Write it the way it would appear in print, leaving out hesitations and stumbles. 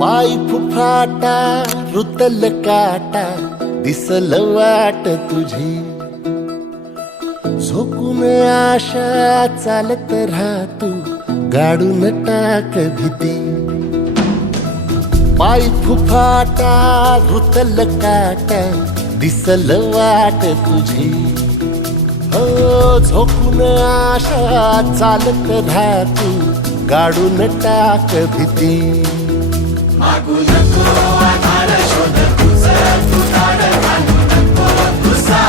पाय फुफाटा रुतल काटा दिसल वाट तुझी झोकून आशा चालत राहतू गाडून टाक भीती पाय फुफाटा रुतल काटा दिसल वाट तुझी हो झोकून आशा चालत राहतू गाडून टाक भीती मागू नको आधार शोध तुझं तू धाड घालू नको तुझा